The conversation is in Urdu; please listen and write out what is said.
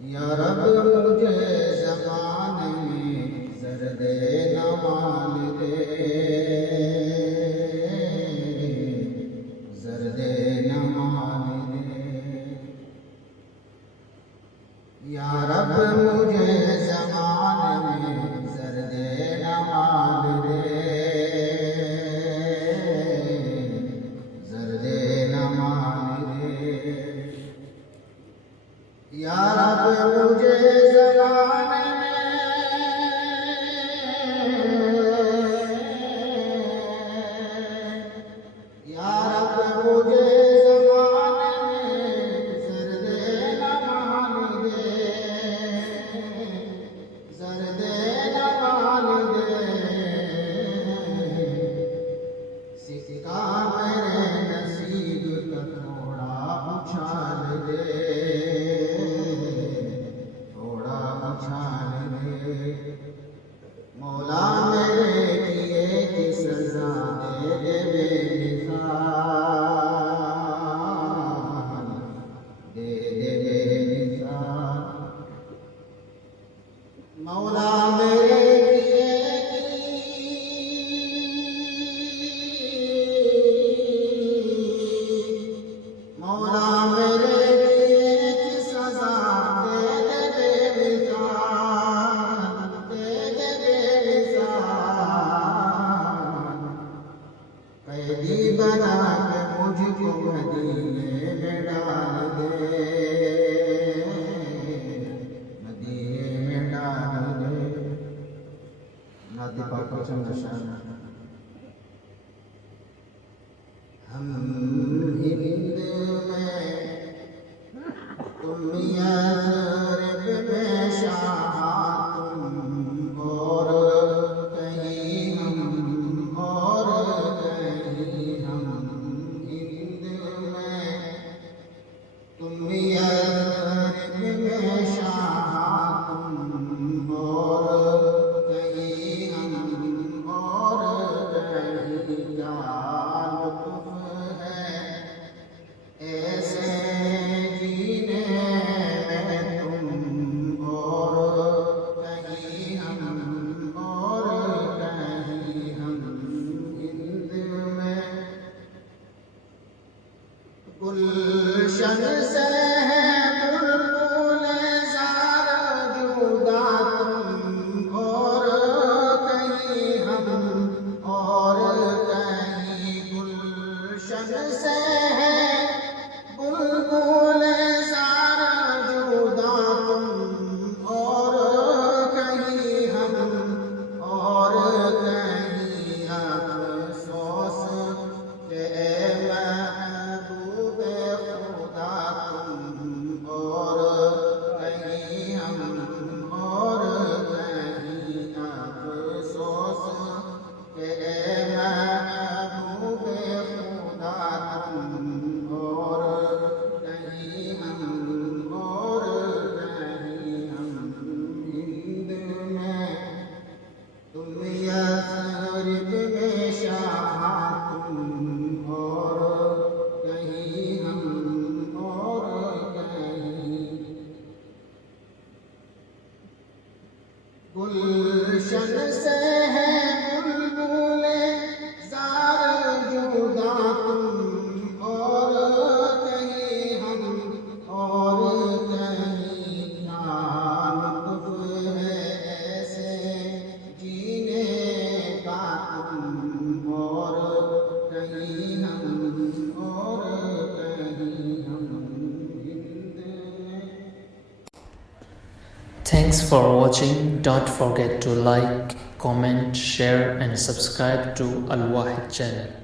یا رب مجھے زمانے میں زرد نوال دے، زرد نوال دے، یا رب مجھے زمانے میں زرد نوال دے، زرد نوال دے، یا رب مجھے زمانے میں یا رب مجھے زمانے میں زرد نوال دے، زرد نوال دے، سکہ میرے نصیب کا تھوڑا اچھال دے، مولا میرے کیے کی سزا دے دے بے مثال، دے دے بے مثال، مولا میرے کیے مولا میرے کیے کی سزا دے دے بے مثال، قیدی بنا کے مجھ کو مدینے میں ڈال دے، مدینے میں ڈال دے، نعت پاک کو چند شان۔ ہم ہند میں تم یثرب میں شاہ، تم اور کہیں ہم اور کہیں ہم، ہند میں تم یثرب میں شاہ، تم اور کہیں ہم اور کہیں، کیا لطف ہے ایسے جینے میں، تم اور کہیں ہم اور کہیں ہم، ہند میں گلشن سے ہے بلبل زار جدا، تم اور کہیں ہم اور کہیں، گلشن سے ہے بلبل زار جدا، تم اور کہیں ہم اور کہیں، افسوس کہ اے محبوب خدا، تم اور کہیں ہم اور کہیں، افسوس کہ اے محبوب خدا، تم اور کہیں ہم اور کہیں ہم، ہند میں تم یثرب میں شاہ، تم اور کہیں ہم اور کہیں، گلشن سے ہے بلبل زار جدا، تم اور کہیں ہم اور کہیں، کیا لطف ہے ایسے جینے کا، تم اور کہیں ہم اور کہیں ہم، ہند میں۔ Thanks for watching. Don't forget to like, comment, share and subscribe to Al Wahid channel.